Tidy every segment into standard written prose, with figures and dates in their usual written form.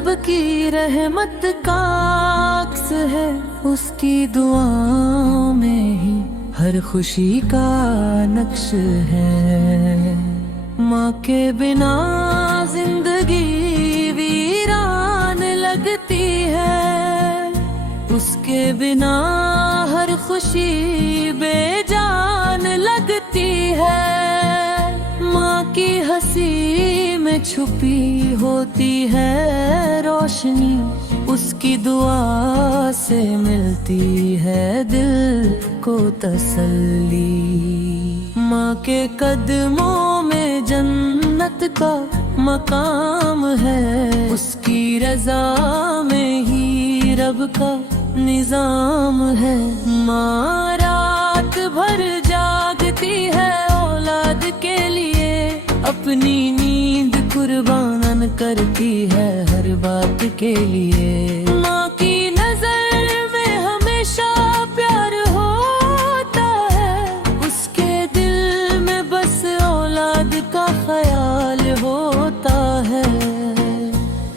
रब की रहमत का अक्स है, उसकी दुआओं में ही हर खुशी का नक्श है। माँ के बिना जिंदगी वीरान लगती है, उसके बिना हर खुशी बेजान लगती है। माँ की हंसी में छुपी होती है रोशनी, उसकी दुआ से मिलती है दिल को तसल्ली। माँ के कदमों में जन्नत का मकाम है, उसकी रजा में ही रब का निजाम है। माँ रात भर जागती है औलाद के लिए, अपनी नींद कुर्बान करती है हर बात के लिए। माँ की नजर में हमेशा प्यार होता है, उसके दिल में बस औलाद का ख्याल होता है।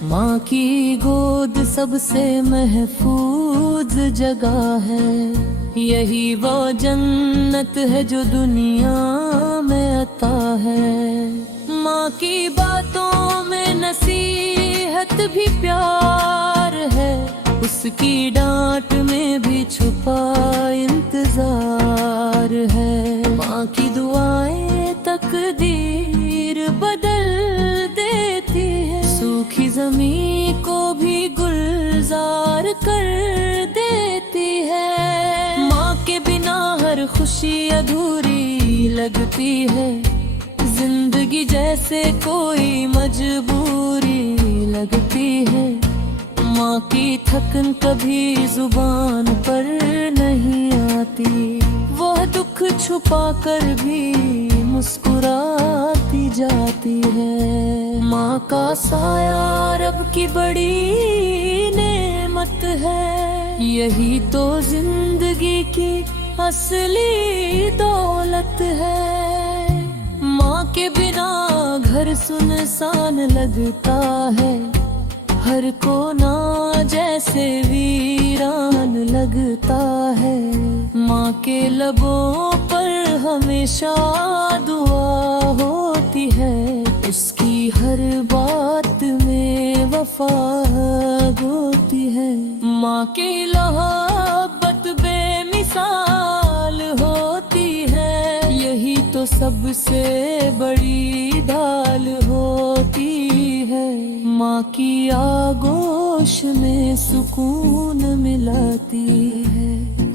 माँ की गोद सबसे महफूज जगह है, यही वो जन्नत है जो दुनिया में अता है। माँ की बातों में नसीहत भी प्यार है, उसकी डांट में भी छुपा इंतजार है। माँ की दुआएं तकदीर बदल देती है, सूखी ज़मीं को भी गुलजार कर देती है। माँ के बिना हर खुशी अधूरी लगती है, जिंदगी जैसे कोई मजबूरी लगती है। माँ की थकन कभी जुबान पर नहीं आती, वह दुख छुपा कर भी मुस्कुराती जाती है। माँ का साया रब की बड़ी नेमत है, यही तो जिंदगी की असली दौलत है। माँ के बिना घर सुनसान लगता है, हर कोना जैसे वीरान लगता है। माँ के लबों पर हमेशा दुआ होती है, उसकी हर बात में वफा होती है। माँ की मोहब्बत बेमिसाल होती है, यही तो सबसे बड़ी ढाल होती है। माँ की आगोश में सुकून मिलाती है,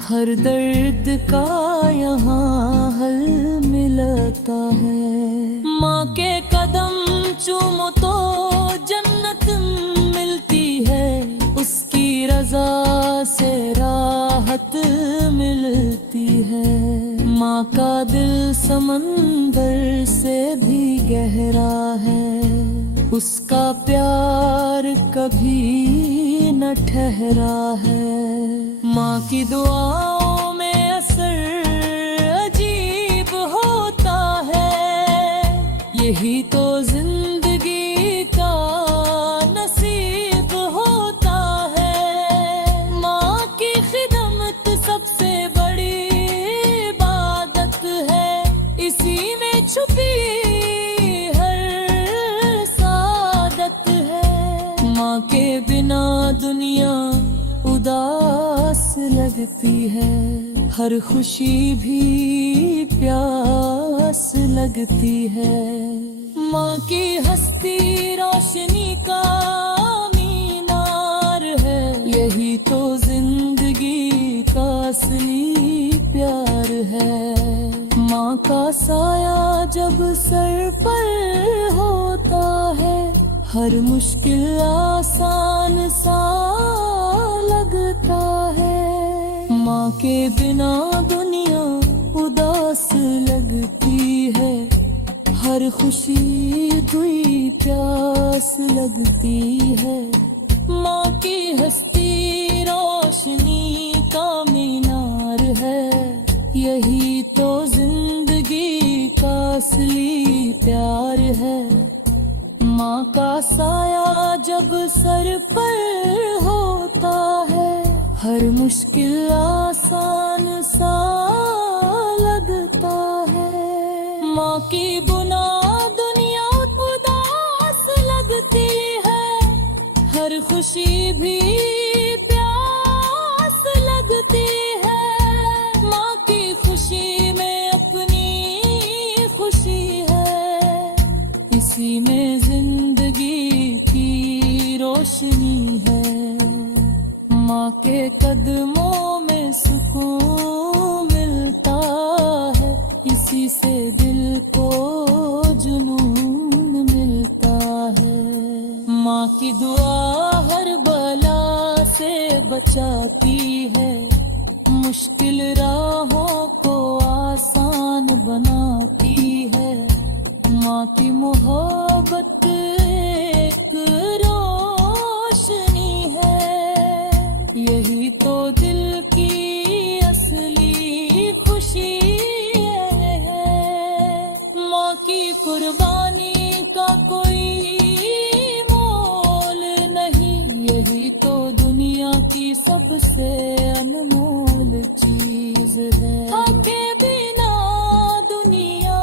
हर दर्द का यहाँ हल मिलता है। माँ के कदम चूमो तो जन्नत मिलती है, उसकी रजा से राहत मिलती है। माँ का दिल समंदर से भी गहरा है, उसका प्यार कभी न ठहरा है। माँ की दुआओं में असर अजीब होता है, यही तो जिंदगी का नसीब होता है। माँ की खिदमत सबसे बड़ी इबादत है, इसी में छुपी हर सादत है। माँ के बिना दुनिया उदास लगती है, हर खुशी भी प्यास लगती है। माँ की हस्ती रोशनी का मीनार है, यही तो जिंदगी का असली प्यार है। माँ का साया जब सर पर होता है, हर मुश्किल आसान सा लगता है। माँ के बिना दुनिया उदास लगती है, हर खुशी दुई प्यास लगती है। माँ की हस्ती रोशनी का मीनार है, यही तो जिंदगी का असली प्यार है। माँ माँ का साया जब सर पर होता है, हर मुश्किल आसान सा लगता है। माँ की बुना दुनिया उदास लगती है, हर खुशी भी प्यास लगती है। माँ की खुशी में अपनी खुशी है, इसी में जिंदगी की रोशनी है। माँ के कदमों में सुकून मिलता है, इसी से दिल को जुनून मिलता है। माँ की दुआ हर बला से बचाती है, मुश्किल राहों को आसान बनाती है। माँ की मोहब्बत एक रोशनी है, यही तो दिल की असली खुशी है। माँ की कुर्बानी का कोई मोल नहीं, यही तो दुनिया की सबसे अनमोल चीज है। माँ के बिना दुनिया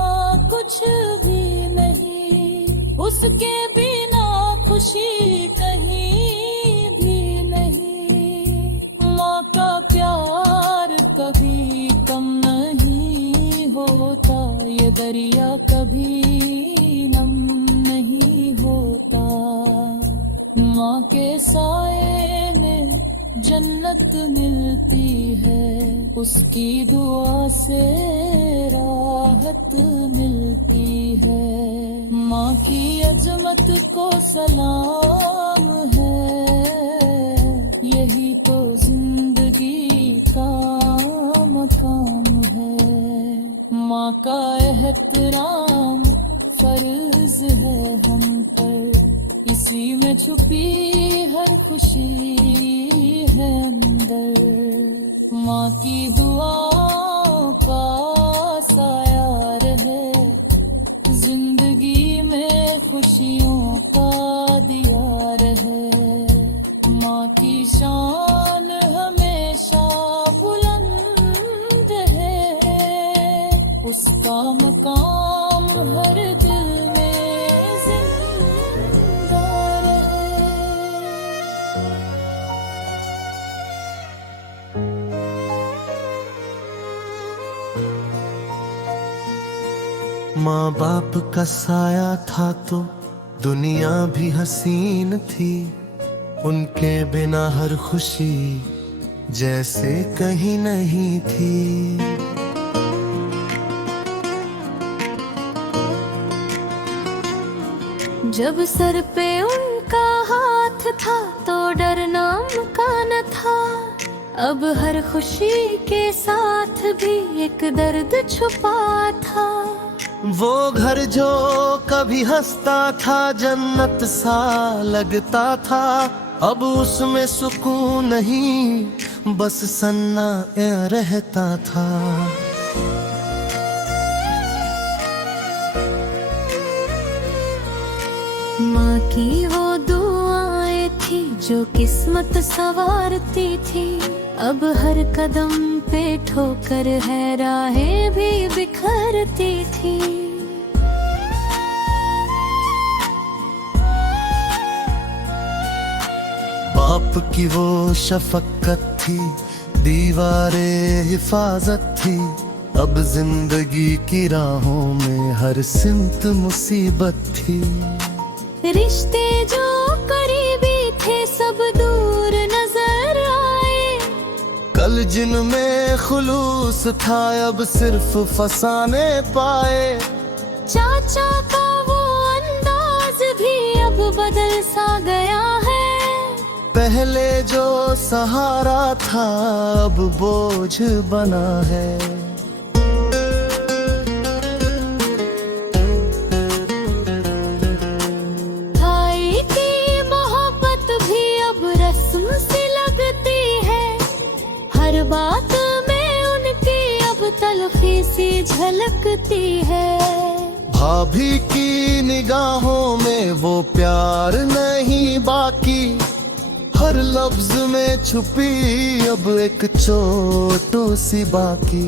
कुछ भी नहीं, उसके बिना खुशी कहीं भी नहीं। माँ का प्यार कभी कम नहीं होता, ये दरिया कभी नम नहीं होता। माँ के साए में जन्नत मिलती है, उसकी दुआ से राहत मिलती है। माँ की अजमत को सलाम है, यही तो जिंदगी का मकाम है। माँ का एहतराम फर्ज है हम पर, इसी में छुपी हर खुशी है अंदर। माँ की दुआओं का साया रहे, जिंदगी में खुशियों का दिया रहे। माँ की शान हमेशा बुलंद है, उसका मकाम हर दिल में जिंदा रहे। माँ बाप का साया था तो दुनिया भी हसीन थी, उनके बिना हर खुशी जैसे कहीं नहीं थी। जब सर पे उनका हाथ था तो डर नाम का न था, अब हर खुशी के साथ भी एक दर्द छुपा था। वो घर जो कभी हंसता था जन्नत सा लगता था, अब उसमें सुकून नहीं बस सन्नाटा रहता था। माँ की वो दुआएं थी जो किस्मत संवारती थी, अब हर कदम पे ठोकर है राहें भी बिखरती थी। बाप की वो शफकत थी, दीवारे हिफाजत थी, अब जिंदगी की राहों में हर सिमत मुसीबत थी। रिश्ते जो करीबी थे सब दूर नजर आए, कल जिनमें खुलूस था अब सिर्फ फसाने पाए। चाचा का वो अंदाज भी अब बदल सा गया है, पहले जो सहारा था अब बोझ बना है। भाई की मोहब्बत भी अब रस्म सी लगती है, हर बात में उनकी अब तलखी सी झलकती है। भाभी की निगाहों में वो प्यार नहीं बाकी, हर लफ्ज में छुपी अब एक चोटो सी बाकी।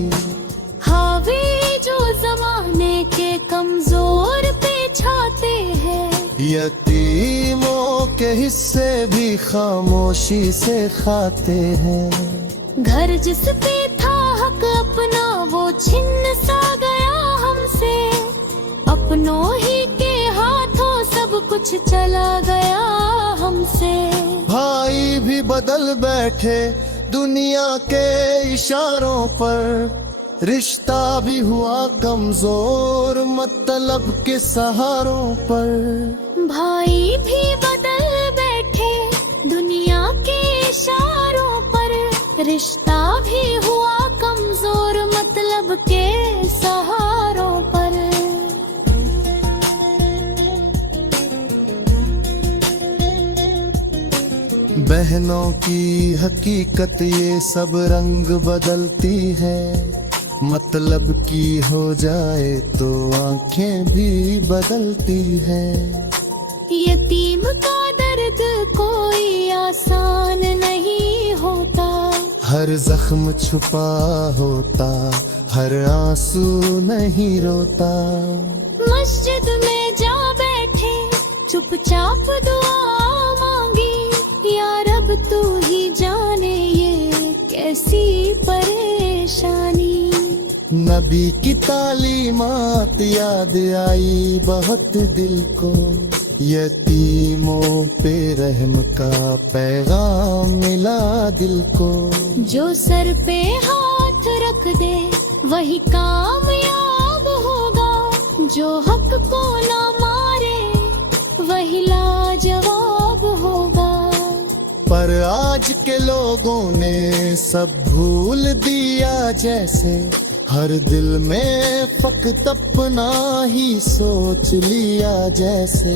हावी जो जमाने के कमजोर पे छाते हैं, यतीमों के हिस्से भी खामोशी से खाते हैं। घर जिस पे था हक अपना वो छिन्न सा गया हमसे, अपनों ही के हाथों सब कुछ चला गया हमसे। भाई भी बदल बैठे दुनिया के इशारों पर, रिश्ता भी हुआ कमजोर मतलब के सहारों पर। भाई भी बदल बैठे दुनिया के इशारों पर, रिश्ता भी हुआ कमजोर मतलब के सहारों पर। बहनों की हकीकत ये सब रंग बदलती है, मतलब की हो जाए तो आंखें भी बदलती है। यतीम का दर्द कोई आसान नहीं होता, हर जख्म छुपा होता, हर आंसू नहीं रोता। मस्जिद में जा बैठे चुपचाप दुआ मांगी, या रब तू ही जाने ये कैसी परेशानी। नबी की तालीमात याद आई बहुत दिल को, यतीमों पे रहम का पैगाम मिला दिल को। जो सर पे हाथ रख दे वही कामयाब होगा, जो हक को ना मारे वही लाजवाब होगा। पर आज के लोगों ने सब भूल दिया जैसे, हर दिल में फकत अपना ही सोच लिया जैसे।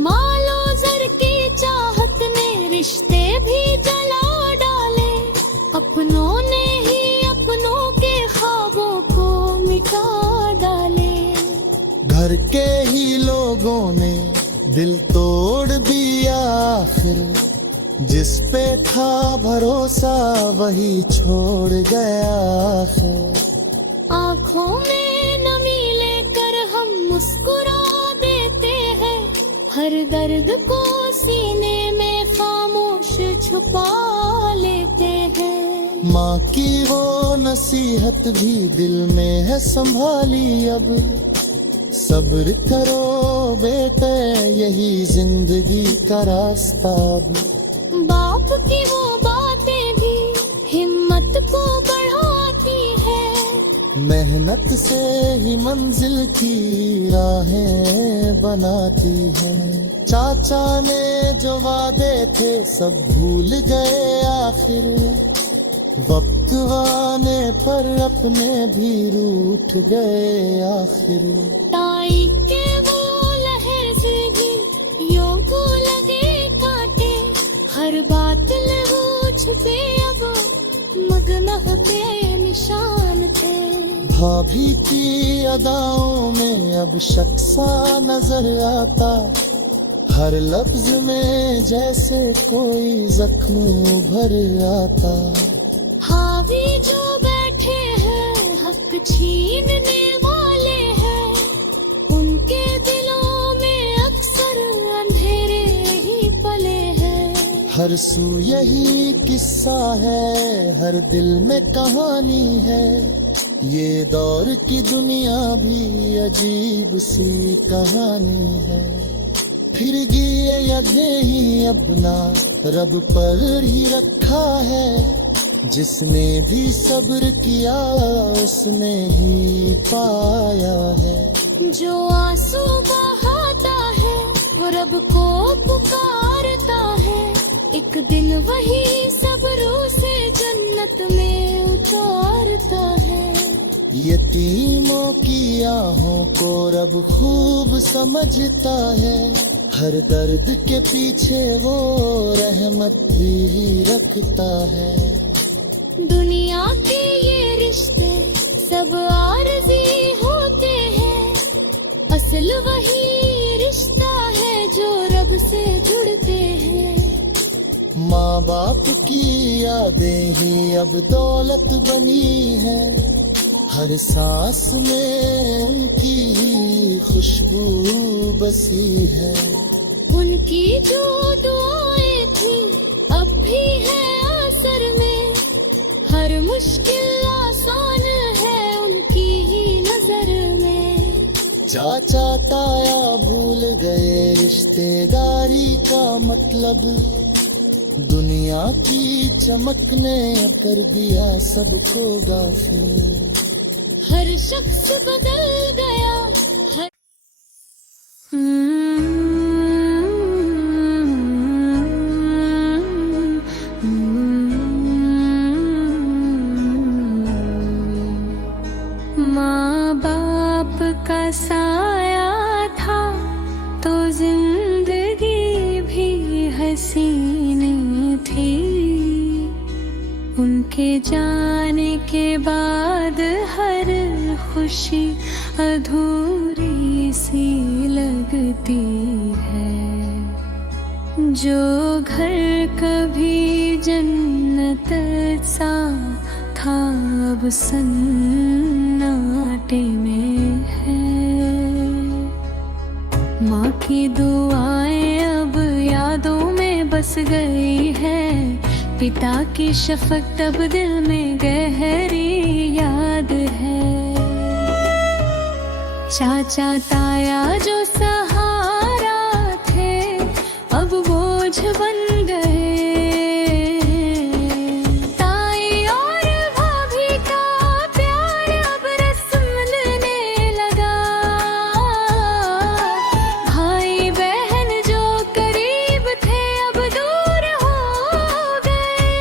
मालो जर की चाहत ने रिश्ते भी जला डाले, अपनों ने ही अपनों के ख्वाबों को मिटा डाले। घर के ही लोगों ने दिल तोड़ दिया आखिर, जिस पे था भरोसा वही छोड़ गया आखिर। आँखों में नमी लेकर हम मुस्कुरा देते हैं, हर दर्द को सीने में खामोश छुपा लेते हैं। माँ की वो नसीहत भी दिल में है संभाली अब, सब्र करो बेटे यही जिंदगी का रास्ता भी। बाप की वो बातें भी हिम्मत को बढ़ाती है, मेहनत से ही मंजिल की राहें बनाती है। चाचा ने जो वादे थे सब भूल गए आखिर, वक्त आने पर अपने भी रूठ गए आखिर। ताई के वो लहर से भी यूं को लगे कांटे, हर बात लहू छुपे अब मगमह पे निशान थे। भाभी की अदाओं में अब शक सा नजर आता, हर लफ्ज में जैसे कोई जख्म भर आता। हावी जो बैठे हैं हक छीनने वाले हैं, उनके दिलों में अक्सर अंधेरे ही पले हैं। हर सू यही किस्सा है, हर दिल में कहानी है, ये दौर की दुनिया भी अजीब सी कहानी है। फिर गिए यदे ही अपना रब पर ही रखा है, जिसने भी सब्र किया उसने ही पाया है। जो आंसू बहाता है वो रब को पुकारता है, एक दिन वही सब्रों से जन्नत में उतारता है। यतीमों की आहों को रब खूब समझता है, हर दर्द के पीछे वो रहमत भी रखता है। दुनिया के ये रिश्ते सब आरज़ी होते हैं, असल वही रिश्ता है जो रब से जुड़ते हैं। माँ बाप की यादें ही अब दौलत बनी है, हर सांस में उनकी खुशबू बसी है। उनकी जो दुआएं थी अब भी है असर में, हर मुश्किल आसान है उनकी ही नजर में। चाचा ताया भूल गए रिश्तेदारी का मतलब, दुनिया की चमक ने कर दिया सबको गाफिल। हर शख्स बदल गया हर माँ बाप का साया था तो जिंदगी भी हसीन थी, उनके जाने के बाद हर खुशी अधूरी सी लगती है। जो घर कभी जन्नत सा था अब सन्नाटे में है। माँ की दुआएं अब यादों में बस गई है, पिता की शफकत अब दिल में गहरी याद है। चाचा ताया जो सहारा थे अब बोझ बन गए, ताई और भाभी का प्यार अब रस्म लेने लगा। भाई बहन जो करीब थे अब दूर हो गए,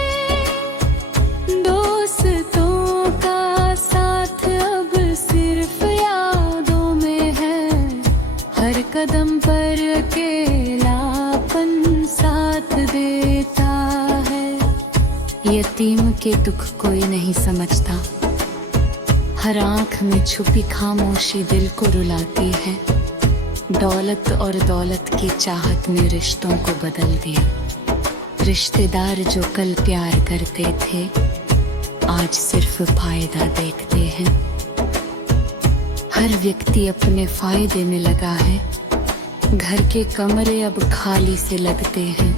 दोस्तों का साथ अब सिर्फ यादों में है, हर कदम पर अकेलापन साथ देता है। यतीम के दुख कोई नहीं समझता, हर आंख में छुपी खामोशी दिल को रुलाती है। दौलत और दौलत की चाहत ने रिश्तों को बदल दिया, रिश्तेदार जो कल प्यार करते थे आज सिर्फ फायदा देखते हैं। हर व्यक्ति अपने फायदे में लगा है, घर के कमरे अब खाली से लगते हैं,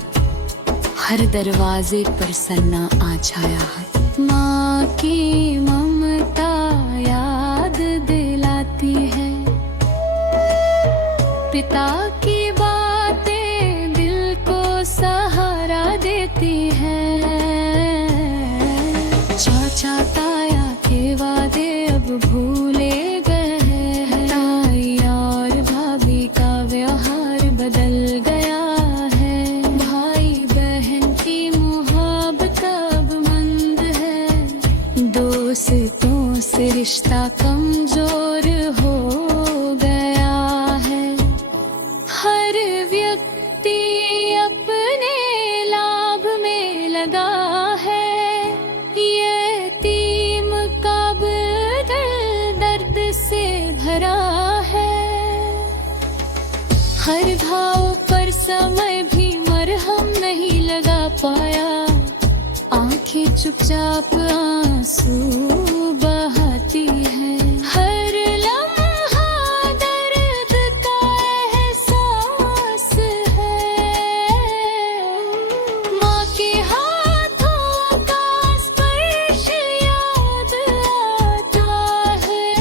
हर दरवाजे पर सन्ना आ छाया है। माँ की ममता याद दिलाती है, पिता की बातें दिल को सहारा देती है। चाचा ताया के वादे अब भूले गए हैं, ताई और भाभी का व्यवहार बदल गया है। भाई बहन की मुहब्बत अब मंद है, दोस्तों से रिश्ता कमजोर हो गया है। हर व्यक्ति अपने लाभ में लगा है, यतीम का दिल दर्द से भरा है। हर घाव पर समय भी मरहम नहीं लगा पाया, आंखें चुपचाप आंसू बहाती है। हर लम्हा दर्द का एहसास है, माँ के हाथों का स्पर्श याद आता है।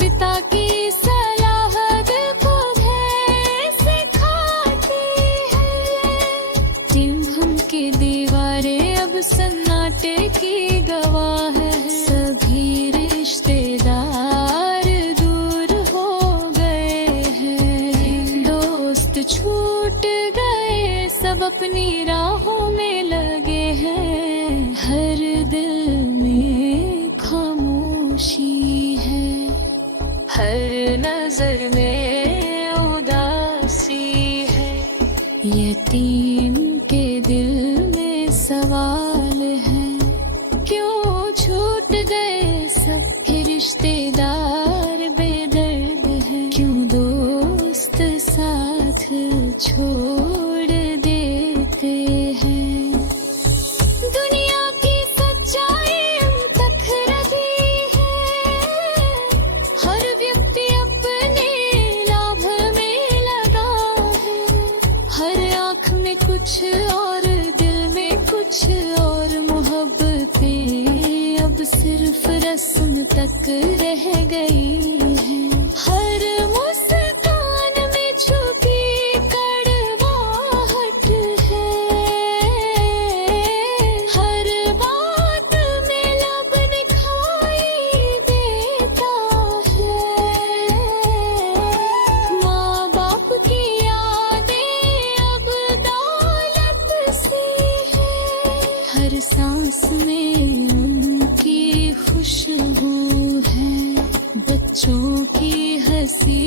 पिता की सलाह दिल को धैर्य सिखाती है। टिम्भम की दीवारें अब सन्नाटे की गवाह है, सभी रिश्तेदार दूर हो गए हैं। दोस्त छूट गए सब अपनी राहों में लगे हैं, हर दिल में खामोशी है, हर नजर में उदासी है। यतीम के दिल में सवाल है, क्यों छूट गए सब रिश्तेदार बेदर्द है। कुछ और मोहब्बतें अब सिर्फ रस्म तक रह गई हैं। हर मुस्कान में छुपी कड़वाहट है, हर बात में लब दिखाई देता है। माँ बाप की यादें अब दौलत सी है, हर सांस में उनकी खुशबू है। बच्चों की हंसी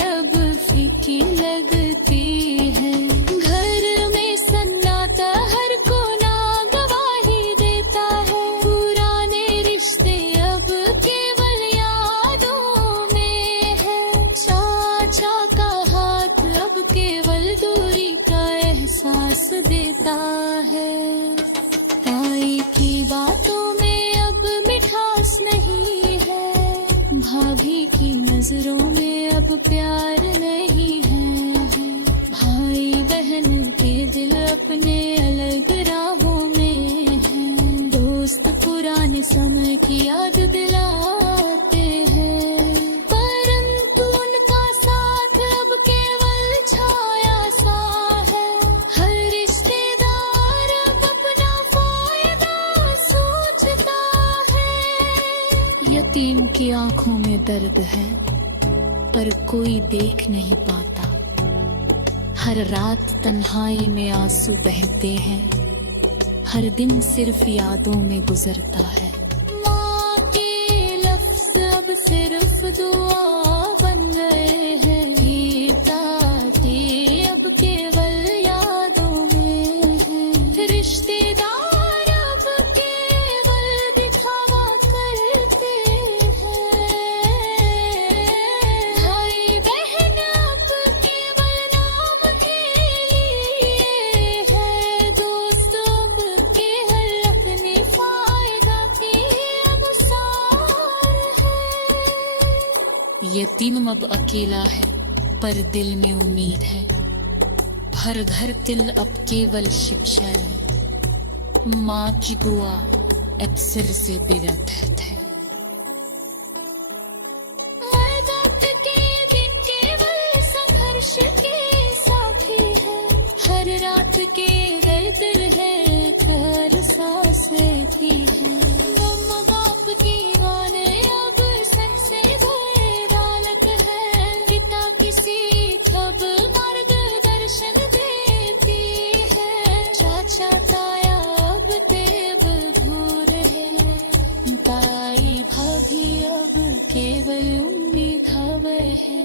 अब फीकी लगती है, घर में सन्नाटा हर कोना गवाही देता है। पुराने रिश्ते अब केवल यादों में है, चाचा का हाथ अब केवल दूरी का एहसास देता है। ताई की बातों में अब मिठास नहीं है, भाभी की नजरों में अब प्यार नहीं है। भाई बहन के दिल अपने अलग राहों में हैं, दोस्त पुराने समय की याद दिलाते हैं। परंतु उनका साथ अब केवल छाया सा है, हर रिश्तेदार अब अपना फायदा सोचता है। यतीम की आंखों में दर्द है पर कोई देख नहीं पाता, हर रात तन्हाई में आंसू बहते हैं, हर दिन सिर्फ यादों में गुजरता है। माँ के लफ्ज अब सिर्फ दुआ बन गए हैं, ताते अब केवल यादों में हैं। रिश्तेदार अब केवल दिखावा करते हैं, भाई बहन अब केवल नाम के लिए है। दोस्त अब केवल अपने फायदा के अनुसार है। यतीम अब अकेला है पर दिल में उम्मीद है, हर घर तिल अब केवल शिक्षा है। माँ की दुआ अब सिर से बिरत है। वक्त के दिन केवल संघर्ष के साथी है, हर रात के दर्द है कर सांसें थी है। मम्मा बाप की गानें अब सच से भरे डालत है, पिता किसी खब मार्गदर्शन देती है। चाचा ताया अब देव भूर है, ताई भाभी अब केवल उम्मीद हवे है।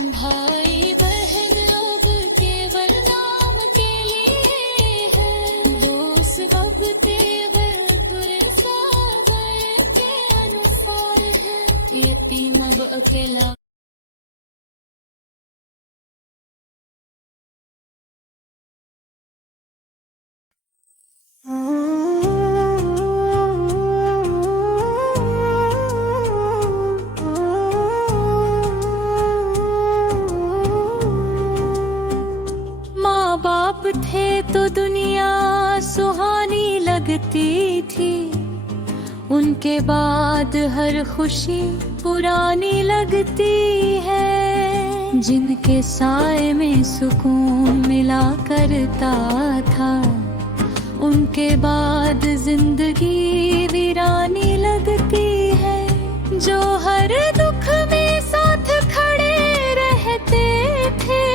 भाई बहन अब केवल नाम के लिए है, दोस्त अब केवल पुरस्कार के अनुसार है। यतीम अब अकेला माँ बाप थे तो दुनिया सुहानी लगती थी, उनके बाद हर खुशी पुरानी लगती है। जिनके साए में सुकून मिला करता था, उनके बाद जिंदगी वीरानी लगती है। जो हर दुख में साथ खड़े रहते थे,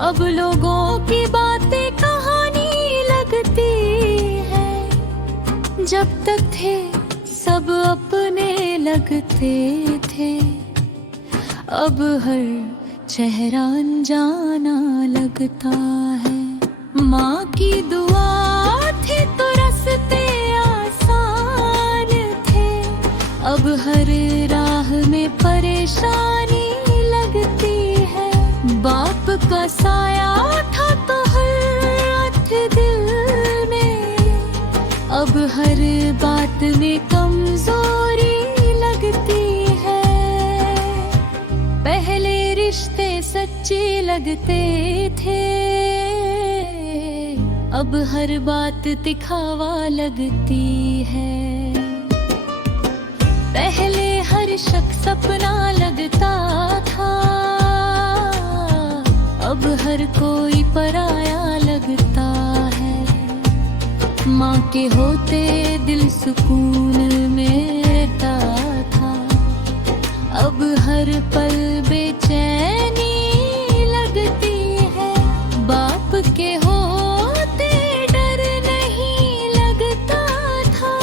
अब लोगों की बातें कहानी लगती है। जब तक थे सब अपने लगते थे, अब हर चेहरा अनजाना लगता है। माँ की दुआ थी तो रास्ते आसान थे, अब हर राह में परेशानी लगती है। बाप का साया था तो हर रात दिल में, अब हर बात में कमजोरी लगती है। पहले रिश्ते सच्चे लगते थे, अब हर बात दिखावा लगती है। पहले हर शख्स अपना लगता था, अब हर कोई पराया लगता है। माँ के होते दिल सुकून में रहता था, अब हर पल बेचैनी लगती है। बाप के होते डर नहीं लगता था,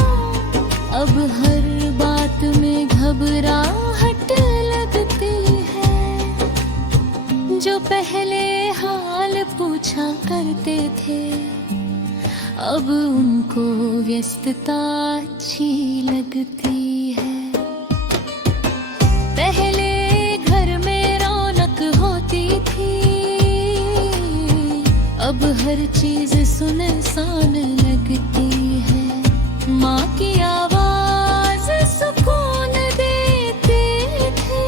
अब हर बात में घबराहट लगती है। जो पहले हाल पूछा करते थे, अब उनको व्यस्तता अच्छी लगती है। पहले घर में रौनक होती थी, अब हर चीज सुनसान लगती है। माँ की आवाज सुकून देती थी,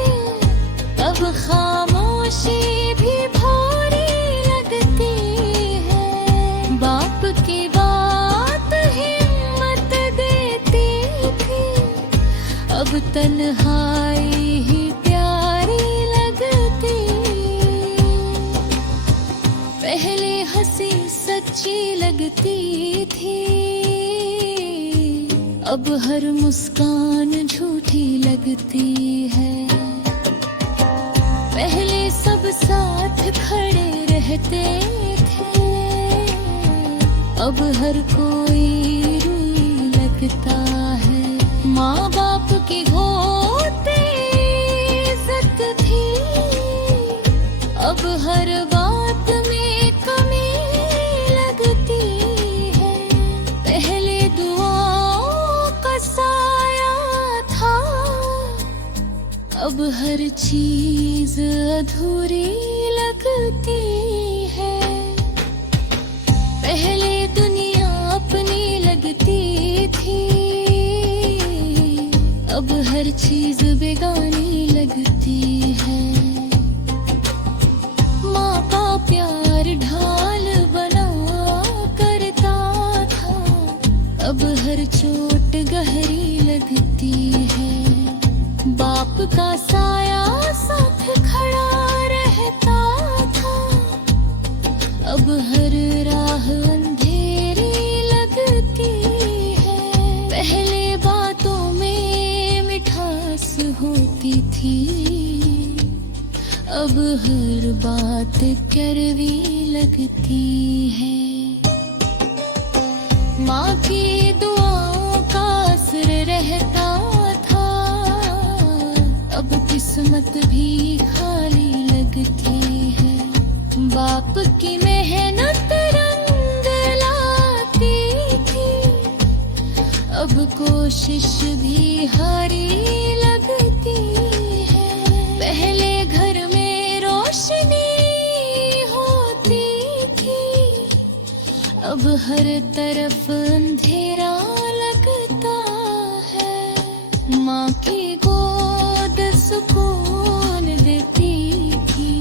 अब खामोशी भी भारी लगती है। बाप की बात हिम्मत देती थी, अब तन्हाई ही प्यारी लगती। पहले हंसी सच्ची लगती थी, अब हर मुस्कान झूठी लगती है। पहले सब साथ खड़े रहते थे, अब हर कोई रूई लगता है। माँ बाप की होते इज्जत थी, अब हर बात में कमी लगती है। पहले दुआओं का साया था, अब हर चीज अधूरी लगती है। पहले दुनिया अपनी लगती थी, अब हर चीज बेगानी लगती है। माँ का प्यार ढाल बना करता था, अब हर चोट गहरी लगती है। बाप का साया साथ खड़ा रहता था, अब हर राह अंधेरी लगती है। पहले बातों में मिठास होती थी, अब हर बात कड़वी लगती है। माँ की दुआओं का असर रहता था, अब किस्मत भी खाली लगती है। बाप की मेहनत रंग लाती थी, अब कोशिश भी हारी लगती है। पहले घर में रोशनी होती थी, अब हर तरफ अंधेरा लगता है। माँ की गोद सुकून देती थी,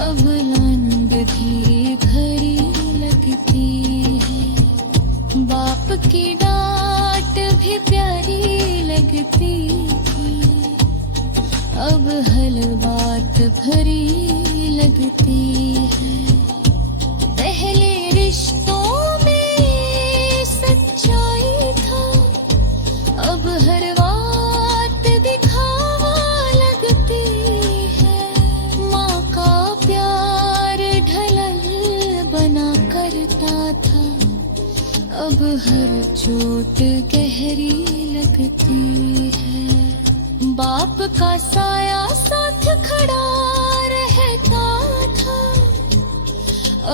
अब लांग भी भरी लगती है। बाप की डांट भी प्यारी लगती थी, अब हर बात भरी लगती है। पहले रिश्तों में सच्चाई था, अब हर बात दिखावा लगती है। माँ का प्यार ढलल बना करता था, अब हर चोट गहरी लगती है। बाप का साया साथ खड़ा रहता था,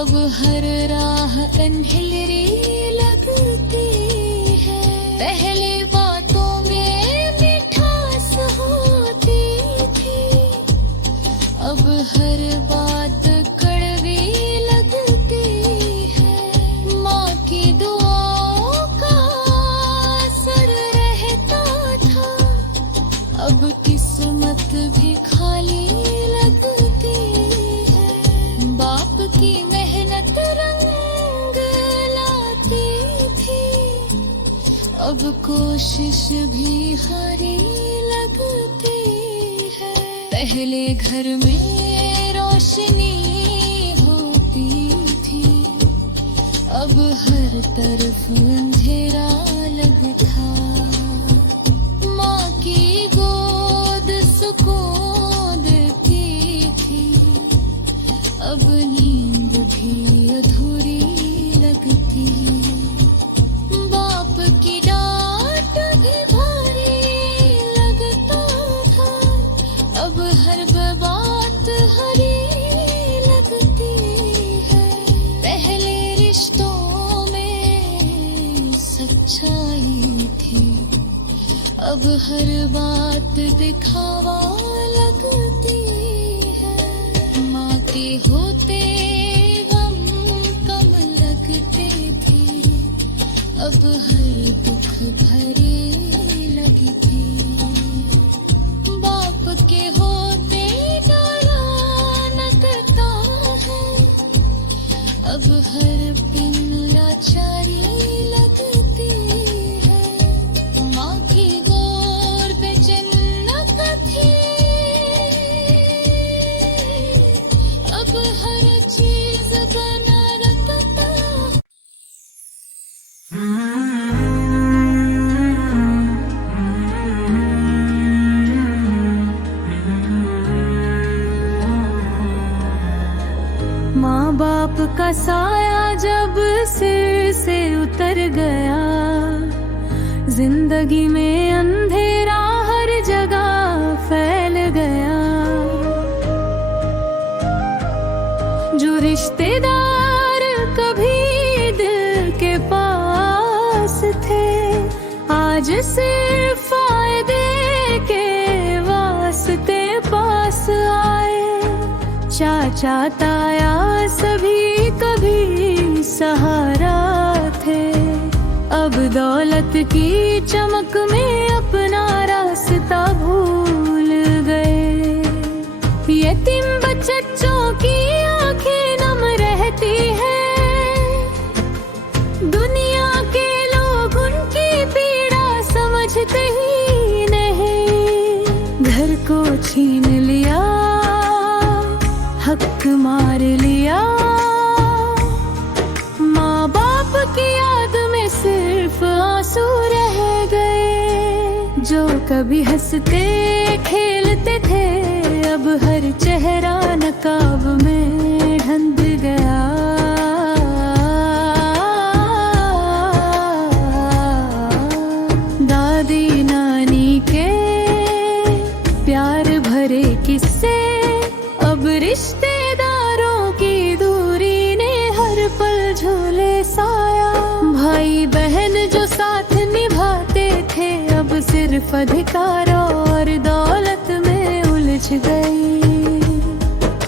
अब हर राह अंधेरी लगती है। पहले बातों में मिठास होती थी, अब हर बात कड़वी लगती है। माँ की दुआओं का असर रहता था, अब किस्मत भी खाली लगती है। बाप की मेहनत रंग अब कोशिश भी हारी लगती है। पहले घर में रोशनी होती थी, अब हर तरफ अंधेरा लगता। माँ की गोद सुकून देती थी, अब नींद भी अधूरी लगती। बाप की डांट भी भारी लगता था, अब हर बात हरी लगती है। पहले रिश्तों में सच्चाई थी, अब हर बात दिखावा लगती है। माँ के होते गम कम लगते थे, अब हर दुख भरे लगते। बाप के होते डाला नकता है, अब हर पिन लाचारी लगती है। माँ की गोर पे जन्नत थी, अब हर चीज बना रखता। माँ बाप का साया जब सिर से उतर गया, जिंदगी में अंधेरा हर जगह फैल गया। जो रिश्तेदार कभी दिल के पास थे, आज सिर्फ फायदे के वास्ते पास आए। चाचा ताया सभी कभी सहारा थे, अब दौलत की चमक में अपना रास्ता भूल गए। यतीम बच्चों की आंखें नम रहती हैं, दुनिया के लोग उनकी पीड़ा समझते ही नहीं। घर को छीन लिया, हक मार लिया, माँ बाप की याद में सिर्फ आंसू रह गए। जो कभी हंसते खेलते थे, अब हर चेहरा नकाब में ढंग गया। दादी नानी के प्यार भरे किस्से, अब रिश्तेदारों की दूरी ने हर पल झूले साया। भाई बहन जो साथ निभाते थे, अब सिर्फ अधिकार और दौलत में उलझ गई।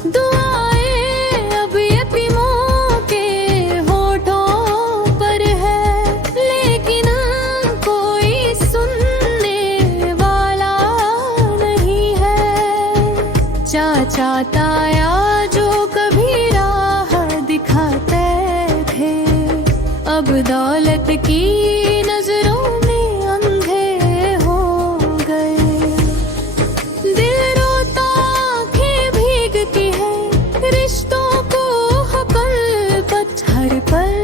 दुआएं अब यतीमों के होठों पर है, लेकिन कोई सुनने वाला नहीं है। चाचा ताया जो कभी राह दिखाते थे, अब दौलत की नजरों में अंधे हो गए। दिल रोता, आंखें भीगती है, रिश्तों को हकलपत हर पल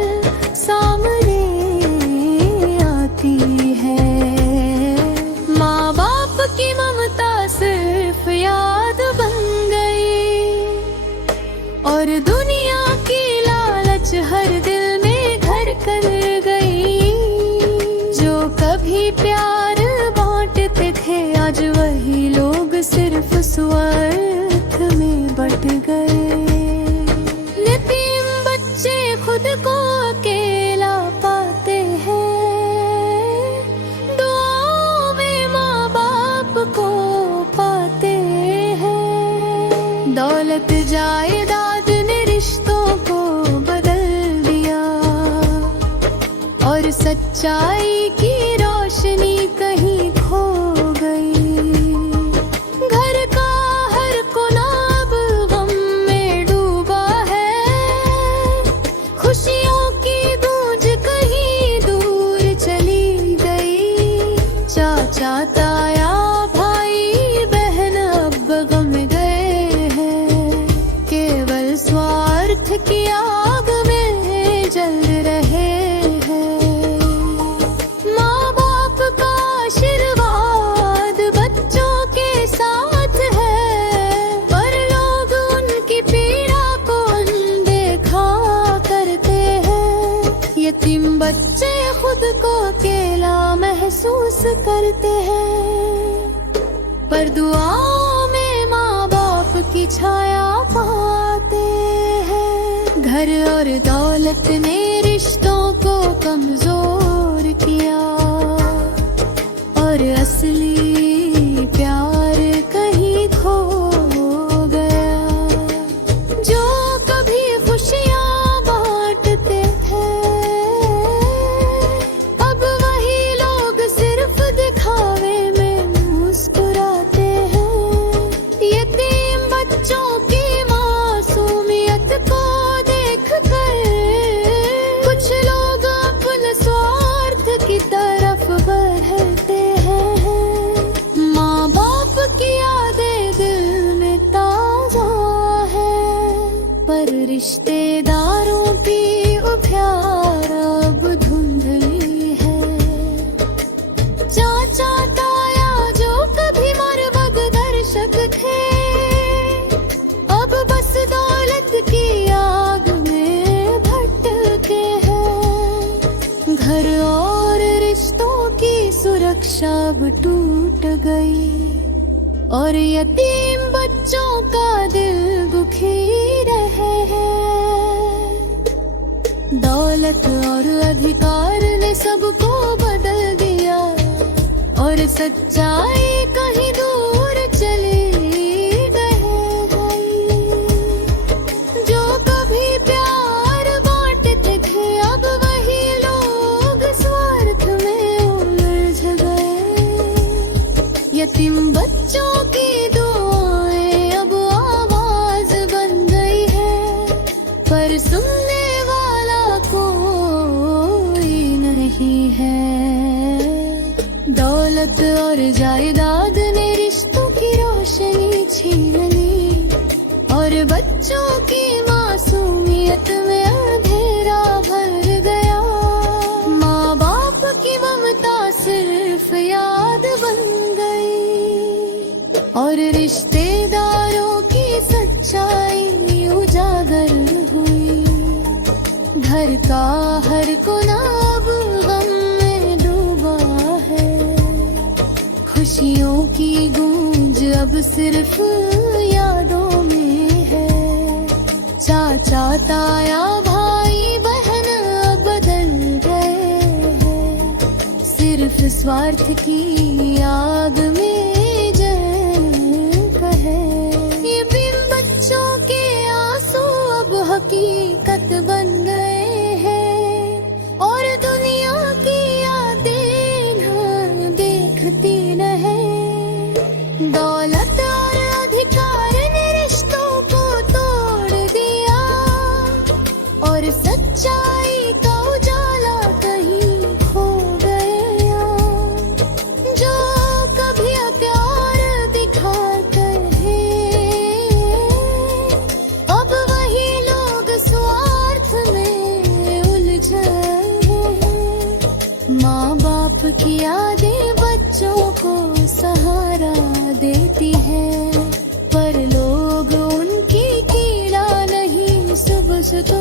सामने आती है। माँ बाप की ममता सिर्फ याद बन गई, और दुनिया की लालच हर दिल में घर कर गई। जो कभी प्यार बांटते थे, आज वही लोग सिर्फ स्वार्थ में बट गए। यतीम बच्चे खुद को अकेला पाते हैं, दुआओं में माँ बाप को पाते हैं। दौलत जायदाद ने रिश्तों को बदल दिया, और सच्चाई की रोशनी कहीं खो गई। घर का हर कोना अब गम में डूबा है, खुशियों की गूंज कहीं दूर चली गई। यतीम बच्चे खुद को अकेला महसूस करते हैं, पर दुआओं में माँ बाप की छाया पाते हैं। घर और दौलत ने रिश्तों को कमजोर किया, और असली प्यार कहीं खो गया। जो कभी खुशियाँ बांटते थे, अब वही लोग सिर्फ दिखावे में मुस्कुराते हैं। यतीम बच्चों की मासूमियत को देखकर कुछ लोग अपने स्वार्थ की तरफ बढ़ते हैं। माँ बाप की यादें दिल में ताजा है, पर रिश्तेदारों की प्यार अब धुंधली है। चाचा ताया जो कभी मरबग दर्शक थे, अब बस दौलत की आग में भटके हैं। घर और रिश्तों की सुरक्षा अब टूट गई, और यतीम बच्चों का दिल दुखी रहे हैं। दौलत और अधिकार ने सबको बदल दिया, और सच्चाई कहीं दूर चली गई। जो कभी प्यार बांटते थे, अब वही लोग स्वार्थ में उलझ गए। यतीम बच्चों की दुआएं अब आवाज बन गई है, पर सुनने वाला कोई नहीं है। दौलत और जायदाद ने रिश्तों की रोशनी छीन ली, और बच्चों की मासूमियत में अंधेरा भर गया। माँ बाप की ममता सिर्फ याद बन गई, और रिश्तेदारों की सच्चाई उजागर हुई। घर का हर कोना अब गम में डूबा है, खुशियों की गूंज अब सिर्फ यादों में है। चाचा ताया भाई बहन अब बदल गए हैं, सिर्फ स्वार्थ की आग में जल कहे। ये बिन बच्चों के आंसू अब हकीकत बन गए हैं, और दुनिया की यादें न देखती नहीं। दौलत और अधिकार ने रिश्तों को तोड़ दिया, और सच्चाई का उजाला कहीं खो गया। जो कभी प्यार दिखाते हैं, अब वही लोग स्वार्थ में उलझे हैं। माँ बाप की यादें बच्चों को सहारा देती है, पर लोग उनकी कीड़ा नहीं सुबह से तो